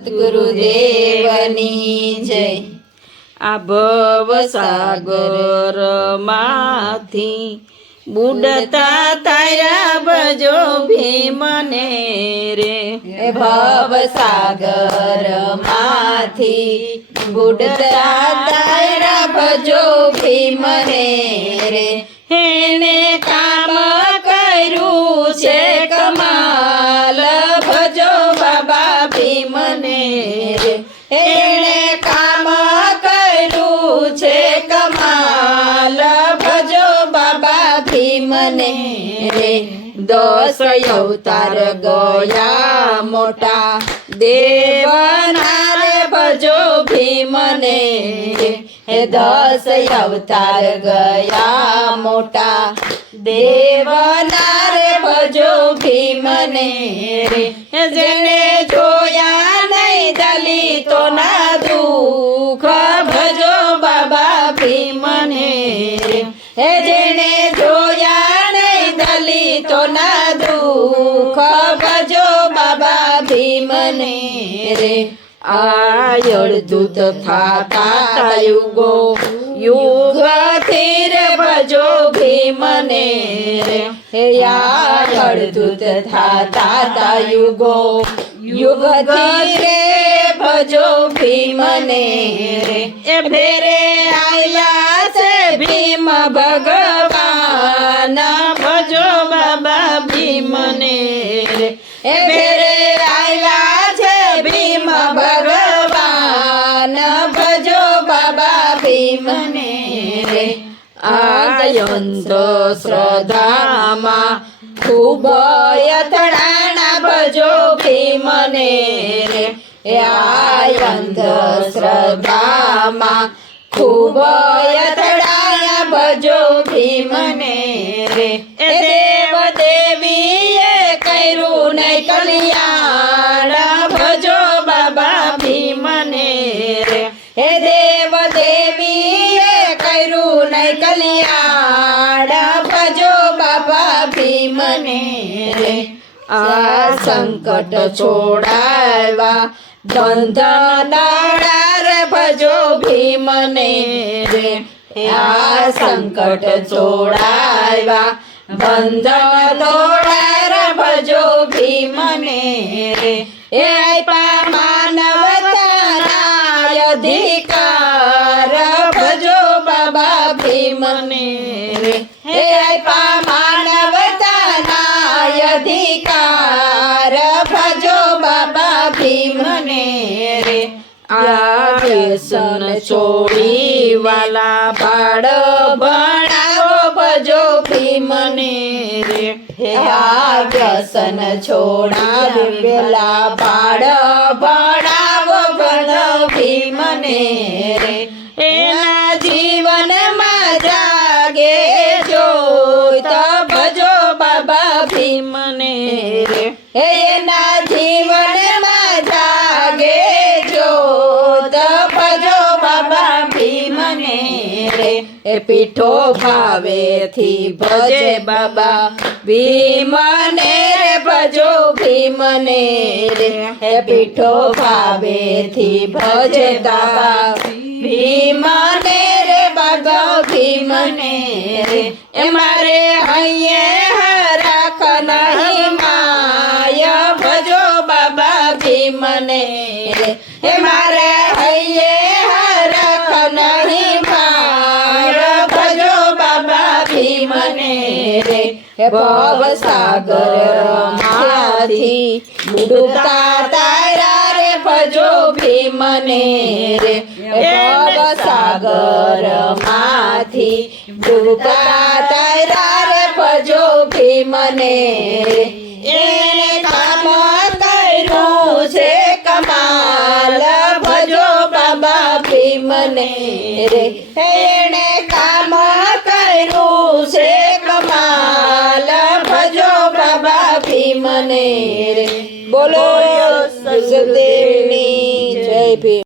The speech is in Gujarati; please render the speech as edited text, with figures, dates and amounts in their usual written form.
ગુરુદેવની જય। આ ભવસાગર માંથી બુડતા તારા ભજો ભીમને રે। ભવસાગર માંથી બુડતા તારા ભજો ભીમને રે। એને કામ કર્યું છે કમાલ ભજો બાબા ભીમને રે। એને કામ કર્યું છે કમાલ ભજો બાબા ભીમને રે। 10 અવતાર ગયા મોટા દેવના રે ભજો ભીમને રે। 10 અવતાર ગયા મોટા દેવના રે ભજો ભીમને રે। જેને જોયા નહીં દલિતોના દુઃખ ભજો બાબા ભીમને રે। જેને જોયા નહીં દલિતોના દુઃખ ભજો બાબા ભીમને રે। આયળ દૂત થાતા યુગો યુગથી રે ભજો ભીમને રે। આયળ દૂત થાતા યુગો યુગથી રે ભજો ભીમને રે। ફેરે આયા છે ભીમ ભગવાન ભજો બાબા ભીમને રે। ફેરે આયા છે ભીમ ભગવાન ભજો બાબા ભીમને રે। અંધ શ્રદ્ધામાં ખૂબ અથડાણા ભજો ભીમને રે। અંધ શ્રદ્ધામાં ખૂબ અથડાયા ભજો ભીમને રે। દેવ દેવીએ કર્યું નહીં કલ્યાણ ભજો બાબા ભીમને રે। દેવ દેવીએ કર્યું નહીં કલ્યાણ ભજો બાબા ભીમને રે। આ સંકટ છોડાવ્યા ધંધા રે ભજો ભીમને રે। આ સંકટ છોડાવ્યા બંધન રે ભજો ભીમને રે। આપ્યા માનવતાના અધિકાર ભજો બાબા ભીમને રે। આપ્યા માનવતાના અધિકાર ભજો બાબા ભીમને રે। આ વ્યસન છોડી વાલા બાળ ભણાવો ભજો ભીમને રે। આ વ્યસન છોડાવેલા બાળ ભણાવો ભજો ભીમને રે। એના જીવનમાં જાગે જોત ભજો બાબા ભીમને રે। એના જીવનમાં જાગે જોત ભજો બાબા ભીમને રે। પીઠો ભાવેથી ભજે બાબા ભીમને રે ભજો ભીમને રે। પીઠો ભાવેથી ભજે બાબા ભીમને રે બાબા ભીમને રે। મારે અહીંયા હરખ નહીં માય ભજો બાબા ભીમને રે। મારે અહીંયા હરખ નહીં માય ભજો બાબા ભીમને રે। ભવસાગર માંથી ડૂબતા તારા રે ભજો ભીમને રે। ભવસાગર માંથી ડૂબતા તારા રે ભજો ભીમને રે। એને કામ કર્યું છે કમાલ ભજો બાબા ભીમને રે। એને કામ કર્યું છે કમાલ ભજો બાબા ભીમને રે। બોલો ગુરુદેવની જય ભીમ।